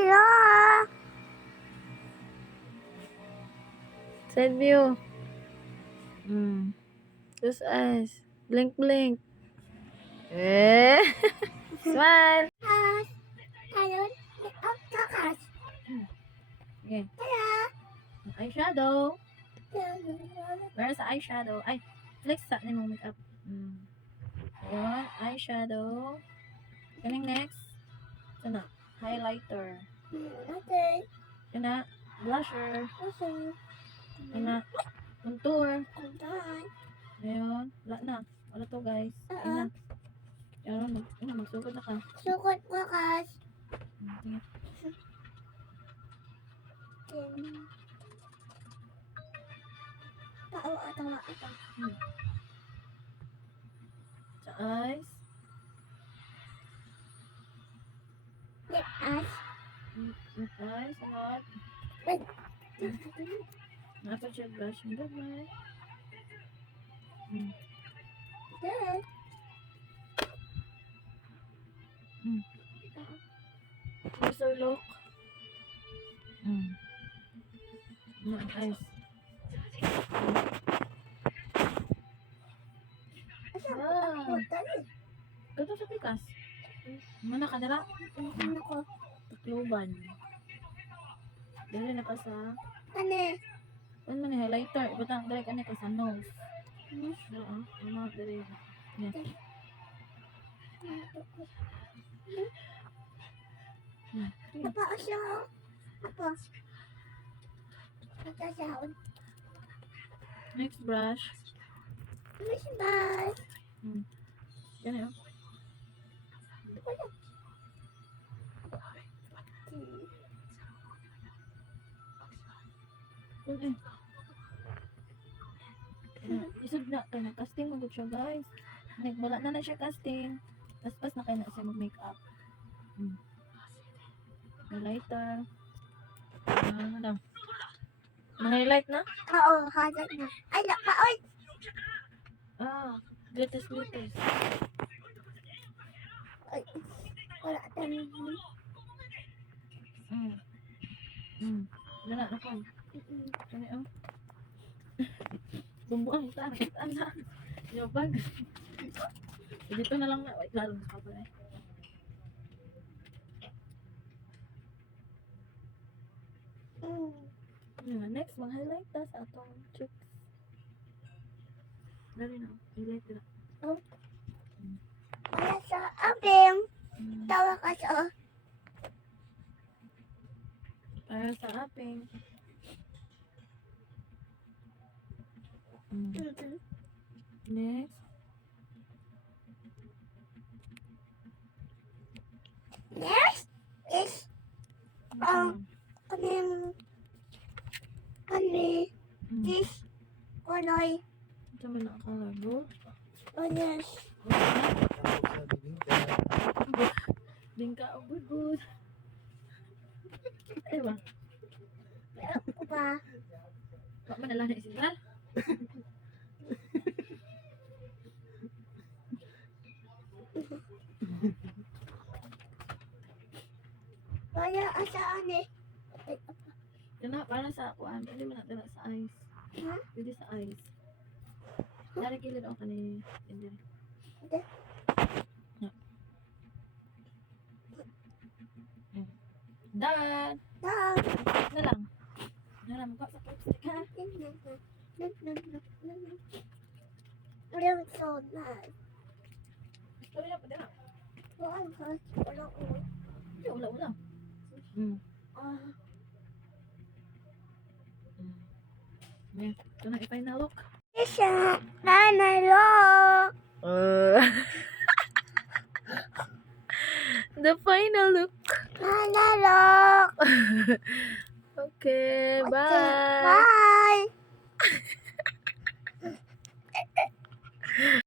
Hello. Side view. Close eyes. Blink, blink. Eh. Smile. Hello. Hello. Okay. Eyeshadow. Where's the eyeshadow? Ay, flex sa ni mong makeup. Ayun, eyeshadow. Kaning next. Ito na, highlighter. Okay. Ito na, blusher. Okay. Ito na, contour. Contour. Ayun, wala na. Wala to guys. Ayun na. Ayun, magsugod na ka. Sukot ko kas. Tingnan. Tawa. Sa eyes. Get us. With eyes, not. Wait. Napad siya brush. Hindi ba? Good. Closer look. Eyes. Wow. Ganito sa pikas. Mana ka nila? Ano ko? Takluban. Dali na ka sa... Ano? Ano man yung highlighter? Ibutang dali ka na ka sa nose. Oo. Ano dali. Yan. Apa siya? Apa? Nagsasaon. Next brush. Miss Buzz. Yan yun. Isog na kaya na casting mo siya guys. Wala na siya casting. Pas na kayo na siya mag-makeup. Highlighter. Ano lang. Highlight na? Oo, hagat na. Ay, nakaoy. Glitters. Ay, wala tayo. Wala na ko. Kani oh. Bumbuan ta. Ana. Yobag. Dito na lang na. Wait, lalo na ka pa eh. Next, mag-highlight ta sa atong cheeks. Dali na. Highlight na. Wala sa abing. Tawa ka sa. Para sa aping. Next. Next is this color. Ito ba na color blue? Oh yes. Bingka o good. Ay ba? Ako ba? Wak man nalang na isinal? Wala asaan eh. Yan na, para sa kuan. Pwede mo natin sa eyes. Ha? Pwede sa eyes. Dari kilid ako ni Hindi. Done! Dog. Na lang. Ko sa lipstick ha. Walang so nice. Gusto rin pa din ha. Walang first. Walang ulo. Ula. Ito na i-final look. Isa. Nanalo. The final look. Nanalo. Okay, bye. Bye.